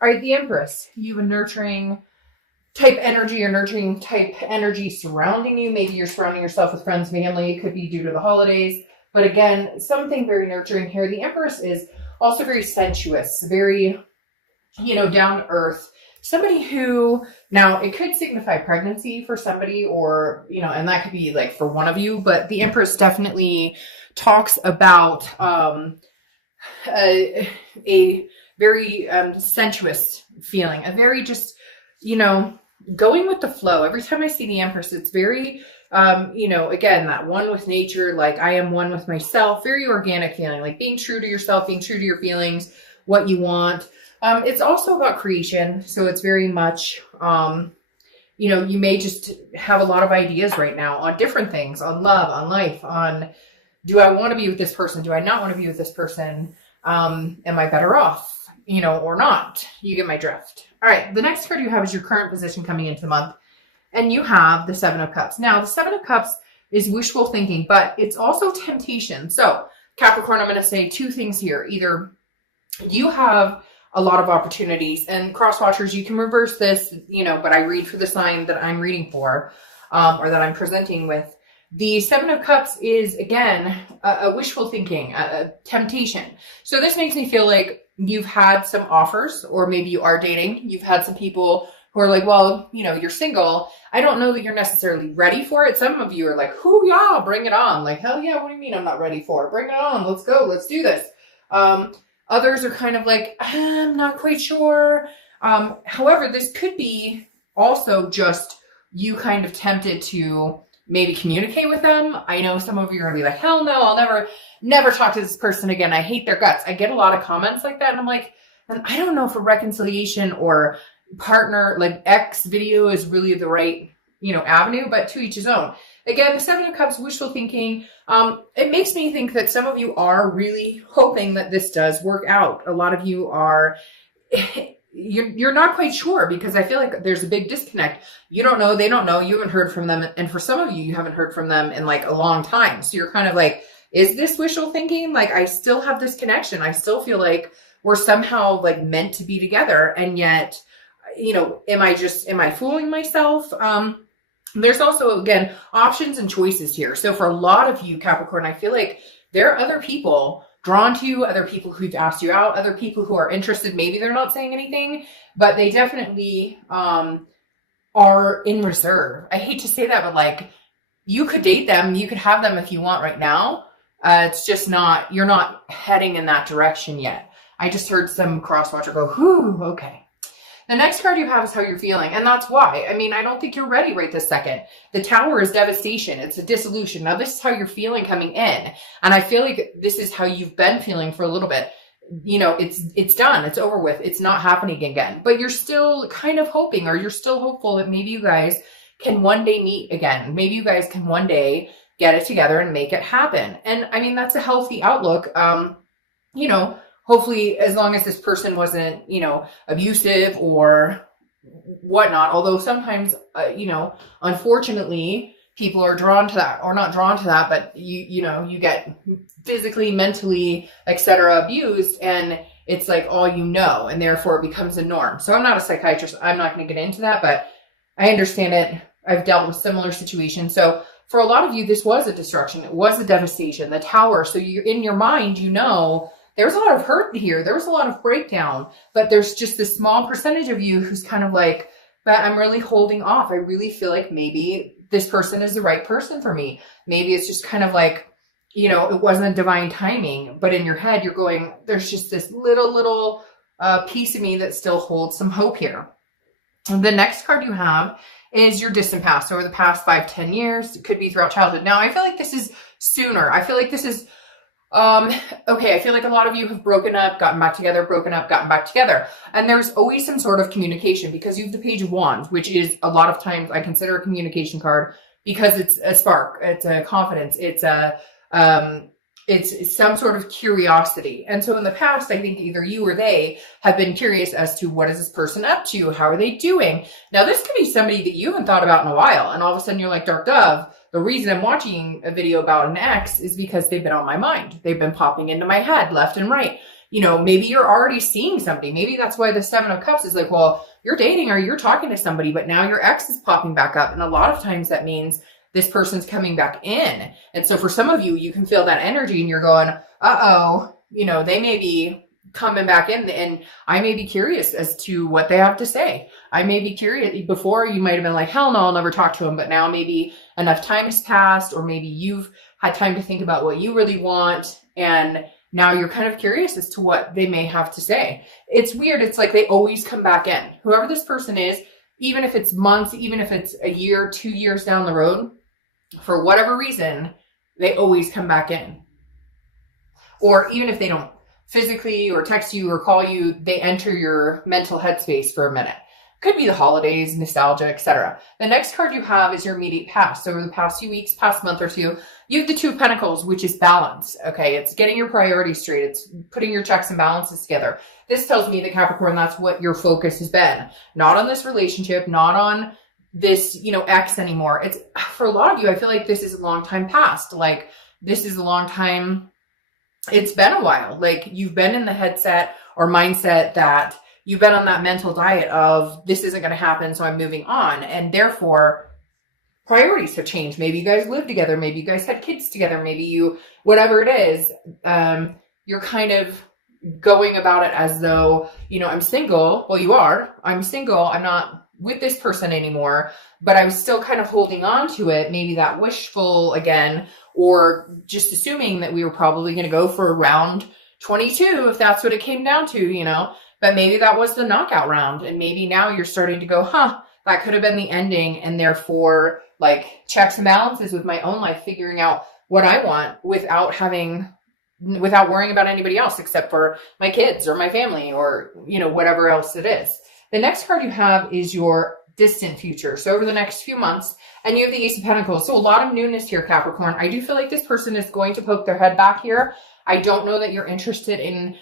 All right, the Empress. You have a nurturing type energy or nurturing type energy surrounding you. Maybe you're surrounding yourself with friends, family. It could be due to the holidays. But again, something very nurturing here. The Empress is also very sensuous, very, down to earth. Somebody who, now it could signify pregnancy for somebody or, and that could be like for one of you, but the Empress definitely talks about a very sensuous feeling, a very just, going with the flow. Every time I see the Empress, it's very, again, that one with nature, like I am one with myself, very organic feeling, like being true to yourself, being true to your feelings, what you want. It's also about creation. So it's very much, you may just have a lot of ideas right now on different things, on love, on life, on do I want to be with this person? Do I not want to be with this person? Am I better off, or not? You get my drift. All right. The next card you have is your current position coming into the month. And you have the Seven of Cups. Now, the Seven of Cups is wishful thinking, but it's also temptation. So, Capricorn, I'm going to say two things here. Either you have a lot of opportunities, and cross watchers, you can reverse this, but I read for the sign that I'm reading for, or that I'm presenting with. The Seven of Cups is, again, a wishful thinking, a temptation. So this makes me feel like you've had some offers, or maybe you are dating. You've had some people who are like, well, you're single. I don't know that you're necessarily ready for it. Some of you are like, hoo yeah, bring it on. Like, hell yeah, what do you mean I'm not ready for it? Bring it on. Let's go. Let's do this. Others are kind of like, I'm not quite sure. However, this could be also just you kind of tempted to maybe communicate with them. I know some of you are going to be like, hell no, I'll never talk to this person again. I hate their guts. I get a lot of comments like that. And I'm like, and I don't know if a reconciliation or partner, like ex video is really the right, avenue, but to each his own. Again, the Seven of Cups, wishful thinking. It makes me think that some of you are really hoping that this does work out. A lot of you are, you're not quite sure because I feel like there's a big disconnect. You don't know, they don't know, you haven't heard from them. And for some of you, you haven't heard from them in like a long time. So you're kind of like, is this wishful thinking? Like, I still have this connection. I still feel like we're somehow like meant to be together. And yet, am I fooling myself? There's also, again, options and choices here. So for a lot of you, Capricorn, I feel like there are other people drawn to you, other people who've asked you out, other people who are interested. Maybe they're not saying anything, but they definitely are in reserve. I hate to say that, but like, you could date them, you could have them if you want right now. It's just not, you're not heading in that direction yet. I just heard some crosswatcher go, whew, okay. The next card you have is how you're feeling. And that's why. I mean, I don't think you're ready right this second. The Tower is devastation. It's a dissolution. Now, this is how you're feeling coming in. And I feel like this is how you've been feeling for a little bit. It's done. It's over with. It's not happening again. But you're still kind of hoping, or you're still hopeful that maybe you guys can one day meet again. Maybe you guys can one day get it together and make it happen. And I mean, that's a healthy outlook. Hopefully, as long as this person wasn't, abusive or whatnot, although sometimes, unfortunately, people are drawn to that, or not drawn to that, but you get physically, mentally, etc. abused, and it's like all and therefore it becomes a norm. So I'm not a psychiatrist. I'm not going to get into that, but I understand it. I've dealt with similar situations. So for a lot of you, this was a destruction. It was a devastation, the Tower. So you're in your mind, there's a lot of hurt here. There was a lot of breakdown, but there's just this small percentage of you who's kind of like, but I'm really holding off. I really feel like maybe this person is the right person for me. Maybe it's just kind of like, it wasn't divine timing, but in your head, you're going, there's just this little piece of me that still holds some hope here. And the next card you have is your distant past. So over the past 5-10 years, it could be throughout childhood. Now, I feel like this is sooner. I feel like this is okay, I feel like a lot of you have broken up, gotten back together, broken up, gotten back together. And there's always some sort of communication because you have the Page of Wands, which is a lot of times I consider a communication card because it's a spark, it's a confidence, it's some sort of curiosity. And so in the past, I think either you or they have been curious as to what is this person up to? How are they doing? Now, this could be somebody that you haven't thought about in a while. And all of a sudden you're like, Dark Dove, the reason I'm watching a video about an ex is because they've been on my mind. They've been popping into my head left and right. maybe you're already seeing somebody. Maybe that's why the Seven of Cups is like, well, you're dating or you're talking to somebody, but now your ex is popping back up. And a lot of times that means this person's coming back in. And so for some of you, you can feel that energy and you're going, uh-oh, they may be coming back in, and I may be curious as to what they have to say. I may be curious. Before you might have been like, hell no, I'll never talk to them. But now maybe enough time has passed, or maybe you've had time to think about what you really want. And now you're kind of curious as to what they may have to say. It's weird. It's like they always come back in. Whoever this person is, even if it's months, even if it's a year, 2 years down the road, for whatever reason, they always come back in. Or even if they don't physically or text you or call you, they enter your mental headspace for a minute. Could be the holidays, nostalgia, etc. The next card you have is your immediate past. So over the past few weeks, past month or two, you have the Two of Pentacles, which is balance. Okay, it's getting your priorities straight. It's putting your checks and balances together. This tells me that Capricorn, that's what your focus has been. Not on this relationship, not on this, ex anymore. It's for a lot of you, I feel like this is a long time past. Like this is a long time. It's been a while. Like you've been in the headset or mindset that you've been on that mental diet of this isn't going to happen, so I'm moving on. And therefore, priorities have changed. Maybe you guys live together. Maybe you guys had kids together. Maybe you, whatever it is, you're kind of going about it as though, I'm single. Well, you are. I'm single. I'm not with this person anymore, but I'm still kind of holding on to it. Maybe that wishful again, or just assuming that we were probably going to go for round 22 if that's what it came down to, but maybe that was the knockout round. And maybe now you're starting to go, that could have been the ending. And therefore like checks and balances with my own life, figuring out what I want without worrying about anybody else except for my kids or my family or, whatever else it is. The next card you have is your distant future. So over the next few months, and you have the Ace of Pentacles. So a lot of newness here, Capricorn. I do feel like this person is going to poke their head back here. I don't know that you're interested in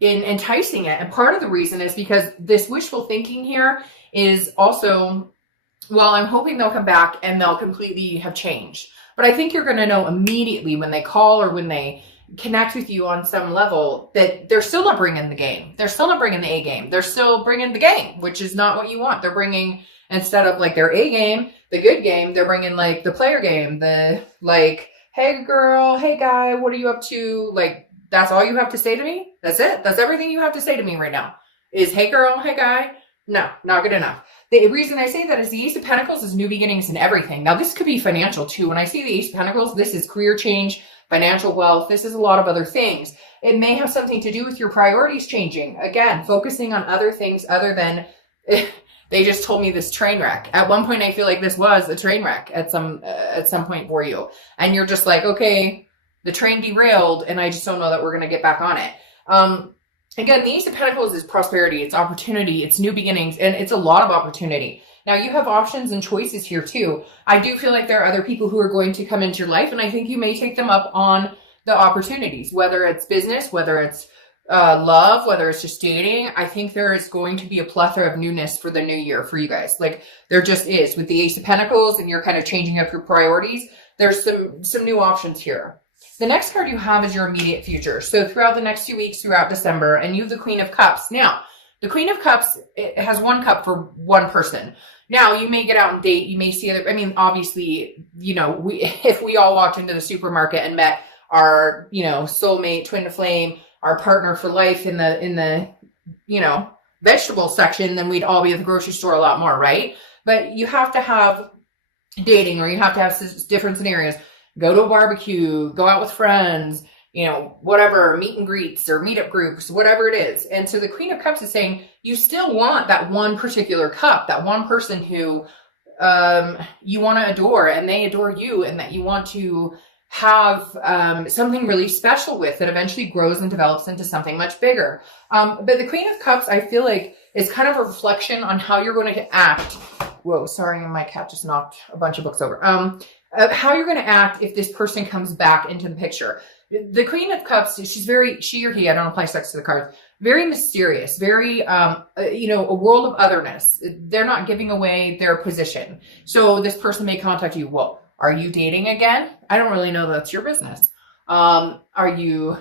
enticing it. And part of the reason is because this wishful thinking here is also, well, I'm hoping they'll come back and they'll completely have changed. But I think you're going to know immediately when they call or when they connect with you on some level that they're still not bringing the game. They're still not bringing the A game. They're still bringing the game, which is not what you want. They're bringing, instead of like their A game, the good game, they're bringing like the player game, the like, hey girl, hey guy, what are you up to? Like, that's all you have to say to me? That's it? That's everything you have to say to me right now is, hey girl, hey guy? No, not good enough. The reason I say that is the Ace of Pentacles is new beginnings in everything. Now, this could be financial too. When I see the Ace of Pentacles, this is career change, financial wealth. This is a lot of other things. It may have something to do with your priorities changing. Again, focusing on other things other than they just told me this train wreck. At one point, I feel like this was a train wreck at some point for you. And you're just like, okay, the train derailed and I just don't know that we're going to get back on it. Again, the Ace of Pentacles is prosperity, it's opportunity, it's new beginnings, and it's a lot of opportunity. Now, you have options and choices here, too. I do feel like there are other people who are going to come into your life, and I think you may take them up on the opportunities, whether it's business, whether it's love, whether it's just dating. I think there is going to be a plethora of newness for the new year for you guys. Like, there just is. With the Ace of Pentacles, and you're kind of changing up your priorities, there's some new options here. The next card you have is your immediate future. So throughout the next few weeks, throughout December, and you have the Queen of Cups. Now, the Queen of Cups, it has one cup for one person. Now, you may get out and date. You may see other, obviously, if we all walked into the supermarket and met our, soulmate, twin flame, our partner for life in the vegetable section, then we'd all be at the grocery store a lot more, right? But you have to have dating, or you have to have different scenarios. Go to a barbecue, go out with friends, whatever, meet and greets or meetup groups, whatever it is. And so the Queen of Cups is saying you still want that one particular cup, that one person who you want to adore and they adore you, and that you want to have something really special with that eventually grows and develops into something much bigger. But the Queen of Cups, I feel like, is kind of a reflection on how you're going to act. Whoa, sorry, my cat just knocked a bunch of books over. How you're going to act if this person comes back into the picture. The Queen of Cups, she or he, I don't apply sex to the cards, very mysterious, very, a world of otherness. They're not giving away their position. So this person may contact you. Well, are you dating again? I don't really know. That's your business. Are you,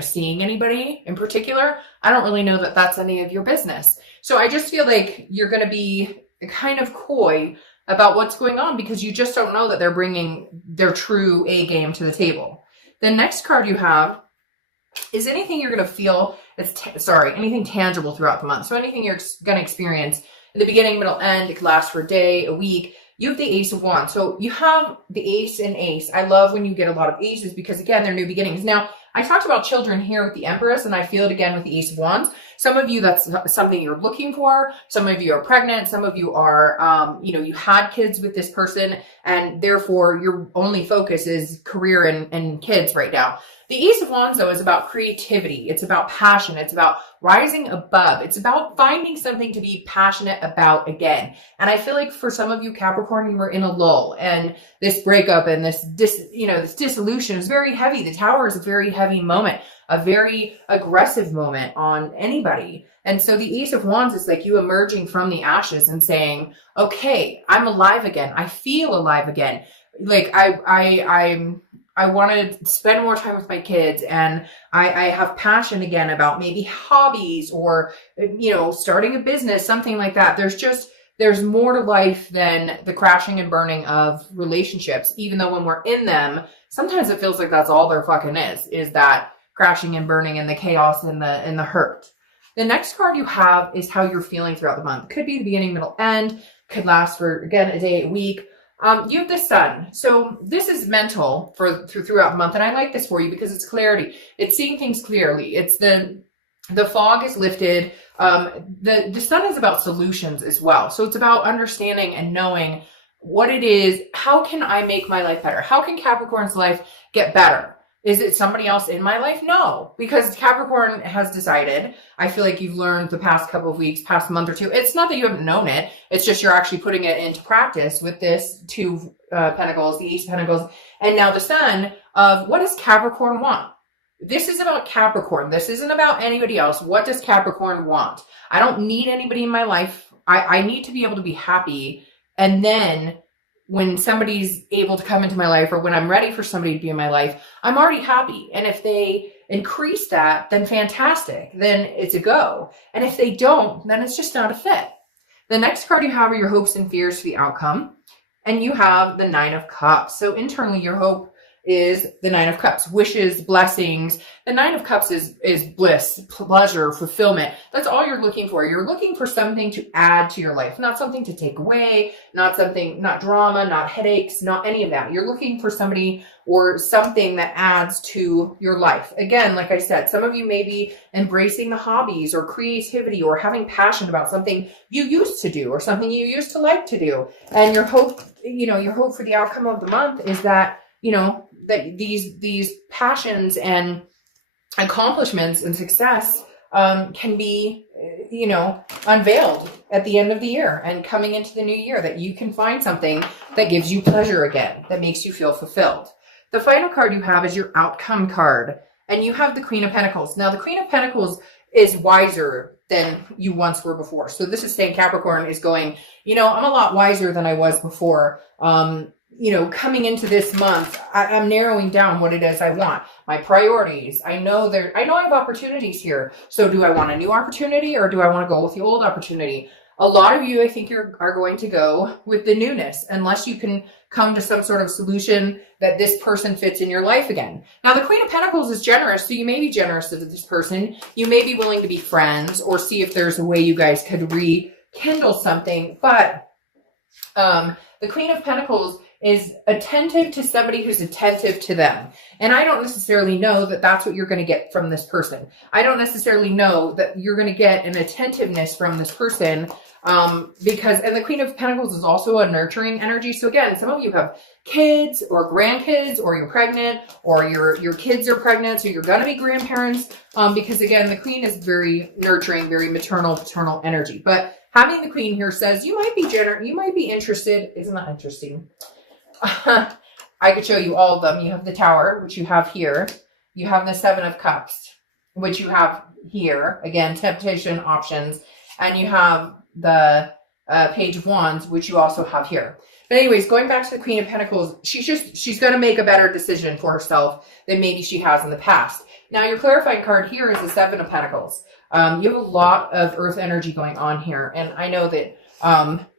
seeing anybody in particular. I don't really know that that's any of your business. So I just feel like you're going to be kind of coy about what's going on because you just don't know that they're bringing their true A game to the table. The next card you have is anything you're going to feel, anything tangible throughout the month. So anything you're going to experience in the beginning, middle, end. It could last for a day, a week. You have the Ace of Wands. So you have the Ace and Ace. I love when you get a lot of Aces because, again, they're new beginnings. Now, I talked about children here with the Empress, and I feel it again with the Ace of Wands. Some of you, that's something you're looking for. Some of you are pregnant. Some of you are, you had kids with this person, and therefore your only focus is career and kids right now. The Ace of Wands, though, is about creativity. It's about passion. It's about rising above. It's about finding something to be passionate about again. And I feel like for some of you, Capricorn, you were in a lull, and this breakup and this dissolution is very heavy. The Tower is a very heavy moment, a very aggressive moment on anybody. And so the Ace of Wands is like you emerging from the ashes and saying, okay, I'm alive again. I feel alive again. Like I want to spend more time with my kids, and I have passion again about maybe hobbies or, starting a business, something like that. There's more to life than the crashing and burning of relationships, even though when we're in them, sometimes it feels like that's all there fucking is that crashing and burning and the chaos and the hurt. The next card you have is how you're feeling throughout the month. Could be the beginning, middle, end. Could last for, again, a day, a week. You have the Sun. So this is mental throughout the month. And I like this for you because it's clarity. It's seeing things clearly. It's the fog is lifted. The Sun is about solutions as well. So it's about understanding and knowing what it is. How can I make my life better? How can Capricorn's life get better? Is it somebody else in my life? No, because Capricorn has decided. I feel like you've learned the past couple of weeks, past month or two. It's not that you haven't known it. It's just you're actually putting it into practice with this Two Pentacles, the Ace of Pentacles, and now the Sun of what does Capricorn want? This is about Capricorn. This isn't about anybody else. What does Capricorn want? I don't need anybody in my life. I need to be able to be happy. And then when somebody's able to come into my life, or when I'm ready for somebody to be in my life, I'm already happy. And if they increase that, then fantastic. Then it's a go. And if they don't, then it's just not a fit. The next card you have are your hopes and fears for the outcome. And you have the Nine of Cups. So internally, your hope is the Nine of Cups, wishes, blessings. The Nine of Cups is bliss, pleasure, fulfillment. That's all you're looking for. You're looking for something to add to your life, not something to take away, not drama, not headaches, not any of that. You're looking for somebody or something that adds to your life. Again, like I said, some of you may be embracing the hobbies or creativity or having passion about something you used to do or something you used to like to do. And your hope for the outcome of the month is that, that these passions and accomplishments and success can be, unveiled at the end of the year and coming into the new year, that you can find something that gives you pleasure again, that makes you feel fulfilled. The final card you have is your outcome card, and you have the Queen of Pentacles. Now, the Queen of Pentacles is wiser than you once were before. So this is saying Capricorn is going, I'm a lot wiser than I was before. Coming into this month, I'm narrowing down what it is I want, my priorities. I know I have opportunities here. So do I want a new opportunity, or do I want to go with the old opportunity? A lot of you, I think, are going to go with the newness, unless you can come to some sort of solution that this person fits in your life again. Now, the Queen of Pentacles is generous, so you may be generous to this person. You may be willing to be friends or see if there's a way you guys could rekindle something. But the Queen of Pentacles is attentive to somebody who's attentive to them. And I don't necessarily know that that's what you're going to get from this person. I don't necessarily know that you're going to get an attentiveness from this person and the Queen of Pentacles is also a nurturing energy. So again, some of you have kids or grandkids, or you're pregnant, or your kids are pregnant, so you're going to be grandparents, because again, the Queen is very nurturing, very maternal, paternal energy. But having the Queen here says you might be interested. Isn't that interesting? I could show you all of them. You have the Tower, which you have here. You have the Seven of Cups, which you have here. Again, temptation, options. And you have the Page of Wands, which you also have here. But anyways, going back to the Queen of Pentacles, she's going to make a better decision for herself than maybe she has in the past. Now, your clarifying card here is the Seven of Pentacles. You have a lot of earth energy going on here. And I know that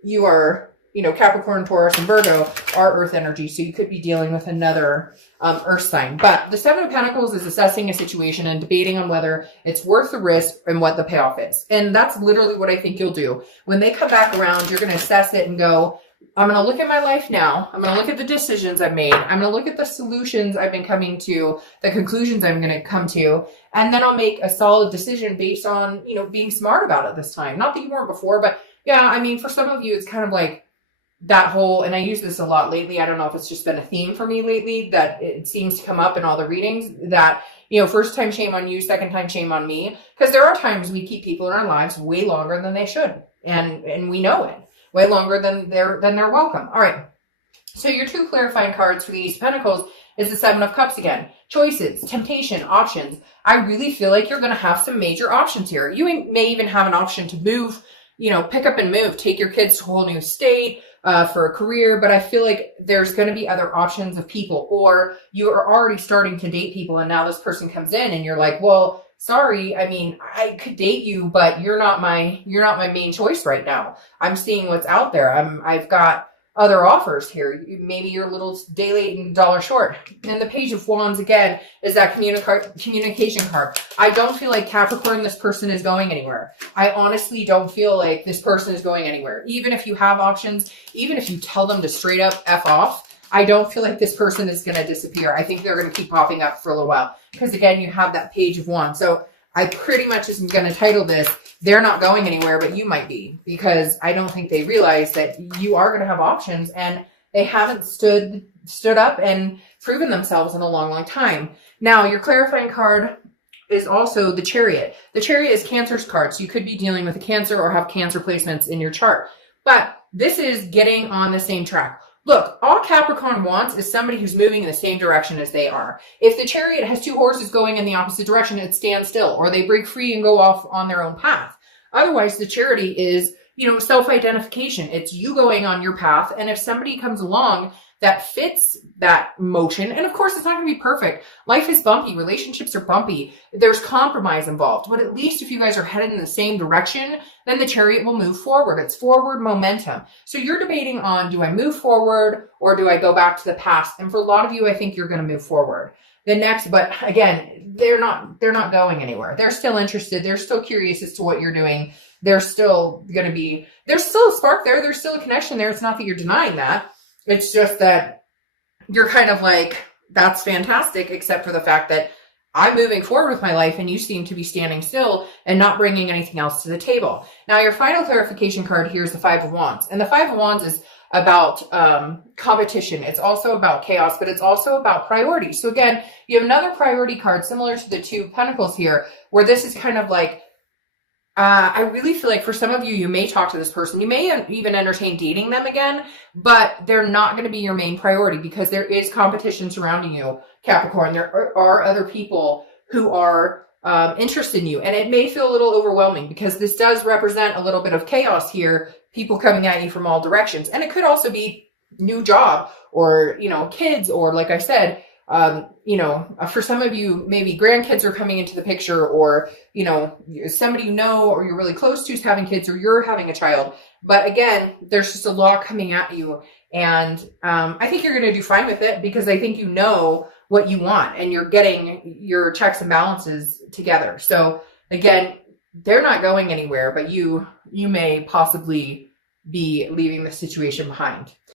you are, Capricorn, Taurus, and Virgo are earth energy. So you could be dealing with another earth sign. But the Seven of Pentacles is assessing a situation and debating on whether it's worth the risk and what the payoff is. And that's literally what I think you'll do. When they come back around, you're going to assess it and go, I'm going to look at my life now. I'm going to look at the decisions I've made. I'm going to look at the solutions I've been coming to, the conclusions I'm going to come to, and then I'll make a solid decision based on, being smart about it this time. Not that you weren't before, but yeah, I mean, for some of you, it's kind of like that whole, and I use this a lot lately. I don't know if it's just been a theme for me lately that it seems to come up in all the readings that, first time shame on you, second time shame on me. Because there are times we keep people in our lives way longer than they should. And we know it. Way longer than they're welcome. All right. So your two clarifying cards for the Ace of Pentacles is the Seven of Cups again. Choices, temptation, options. I really feel like you're going to have some major options here. You may even have an option to move, pick up and move, take your kids to a whole new state for a career. But I feel like there's going to be other options of people, or you are already starting to date people and now this person comes in and you're like, well, sorry, I mean, I could date you, but you're not my main choice right now. I'm seeing what's out there. I've got other offers here. Maybe you're a little day late and dollar short. And the Page of Wands again is that communication card. I don't feel like Capricorn, this person is going anywhere. I honestly don't feel like this person is going anywhere. Even if you have options, even if you tell them to straight up F off, I don't feel like this person is going to disappear. I think they're going to keep popping up for a little while. Because again, you have that Page of Wands. So I pretty much is going to title this, They're Not Going Anywhere, but You Might Be. Because I don't think they realize that you are going to have options and they haven't stood up and proven themselves in a long, long time. Now, your clarifying card is also the Chariot. The Chariot is Cancer's card. So you could be dealing with a Cancer or have Cancer placements in your chart. But this is getting on the same track. Look, all Capricorn wants is somebody who's moving in the same direction as they are. If the Chariot has two horses going in the opposite direction, it stands still, or they break free and go off on their own path. Otherwise, the Chariot is, self-identification. It's you going on your path. And if somebody comes along that fits that motion, and of course, it's not going to be perfect. Life is bumpy. Relationships are bumpy. There's compromise involved. But at least if you guys are headed in the same direction, then the Chariot will move forward. It's forward momentum. So you're debating on, do I move forward or do I go back to the past? And for a lot of you, I think you're going to move forward. But again, they're not going anywhere. They're still interested. They're still curious as to what you're doing. There's still a spark there. There's still a connection there. It's not that you're denying that. It's just that you're kind of like, that's fantastic, except for the fact that I'm moving forward with my life and you seem to be standing still and not bringing anything else to the table. Now, your final clarification card here is the Five of Wands. And the Five of Wands is about competition. It's also about chaos, but it's also about priorities. So again, you have another priority card similar to the Two of Pentacles here, where this is kind of like, I really feel like for some of you, you may talk to this person. You may even entertain dating them again, but they're not going to be your main priority because there is competition surrounding you, Capricorn. There are other people who are interested in you, and it may feel a little overwhelming because this does represent a little bit of chaos here, people coming at you from all directions. And it could also be new job or, kids, or like I said, for some of you, maybe grandkids are coming into the picture, or, somebody or you're really close to is having kids, or you're having a child. But again, there's just a lot coming at you. And I think you're going to do fine with it because I think you know what you want and you're getting your checks and balances together. So again, they're not going anywhere, but you may possibly be leaving the situation behind.